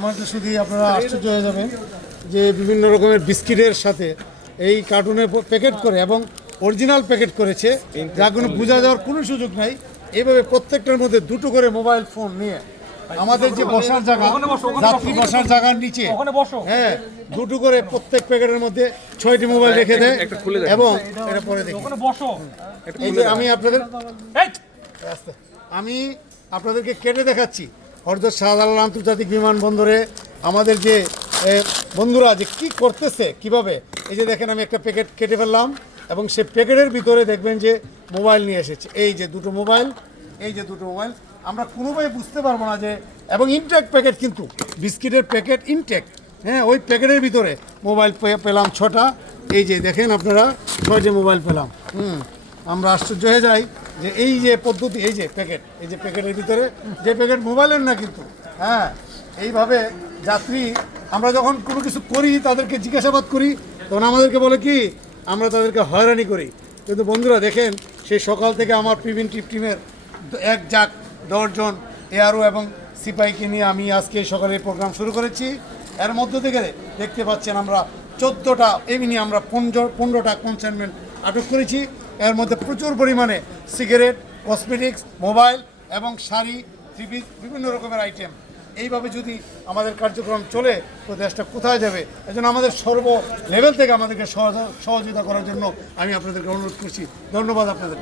আমাদের শুধুই আপনারা আশ্চর্য হয়ে যাবেন যে বিভিন্ন রকমের বিস্কিটের সাথে এই কার্টুনে প্যাকেট করে এবং অরিজিনাল প্যাকেট করেছে। যা কোনো বোঝা যাওয়ার কোনো সুযোগ নাই। এইভাবে প্রত্যেকটার মধ্যে দুটো করে মোবাইল ফোন নিয়ে আমাদের যে বসার জায়গা যাত্রী বসার জায়গার নিচে হ্যাঁ দুটো করে প্রত্যেক প্যাকেটের মধ্যে ছয়টি মোবাইল রেখে দেয় এবং এটা পরে দেখি। এই যে আমি আপনাদের আমি আপনাদেরকে কেটে দেখাচ্ছি। হরদর শাহজালাল আন্তর্জাতিক বিমানবন্দরে আমাদের যে বন্ধুরা যে কি করতেছে, কীভাবে? এই যে দেখেন, আমি একটা প্যাকেট কেটে ফেললাম এবং সে প্যাকেটের ভিতরে দেখবেন যে মোবাইল নিয়ে এসেছে। এই যে দুটো মোবাইল, এই যে দুটো মোবাইল, আমরা কোনোভাবে বুঝতে পারব না যে, এবং ইনটেক প্যাকেট কিন্তু, বিস্কিটের প্যাকেট ইনটেক। হ্যাঁ ওই প্যাকেটের ভিতরে মোবাইল পেলাম ছটা। এই যে দেখেন আপনারা, ছয়টি মোবাইল পেলাম। হুম। আমরা আশ্চর্য হয়ে যাই যে এই যে পদ্ধতি, এই যে প্যাকেট এই যে প্যাকেটের ভিতরে যে প্যাকেট মোবাইলের না কিন্তু হ্যাঁ এইভাবে যাত্রী, আমরা যখন কোনো কিছু করি, তাদেরকে জিজ্ঞাসাবাদ করি, তখন আমাদেরকে বলে কি, আমরা তাদেরকে হয়রানি করি। কিন্তু বন্ধুরা, দেখেন সেই সকাল থেকে আমার প্রিভেন্টিভ টিমের এক যাক দশজন এআরও এবং সিপাইকে নিয়ে আমি আজকে সকালে প্রোগ্রাম শুরু করেছি। এর মধ্য থেকে দেখতে পাচ্ছেন আমরা চোদ্দোটা, এমনি আমরা পনেরো, পনেরোটা কনসাইনমেন্ট আটক করেছি। এর মধ্যে প্রচুর পরিমাণে সিগারেট কসমেটিক্স মোবাইল এবং শাড়ি থ্রিপিস বিভিন্ন রকমের আইটেম এইভাবে যদি আমাদের কার্যক্রম চলে, তো দেশটা কোথায় যাবে? এজন্য আমাদের সর্ব লেভেল থেকে আমাদেরকে সহযোগিতা করার জন্য আমি আপনাদেরকে অনুরোধ করছি। ধন্যবাদ আপনাদের।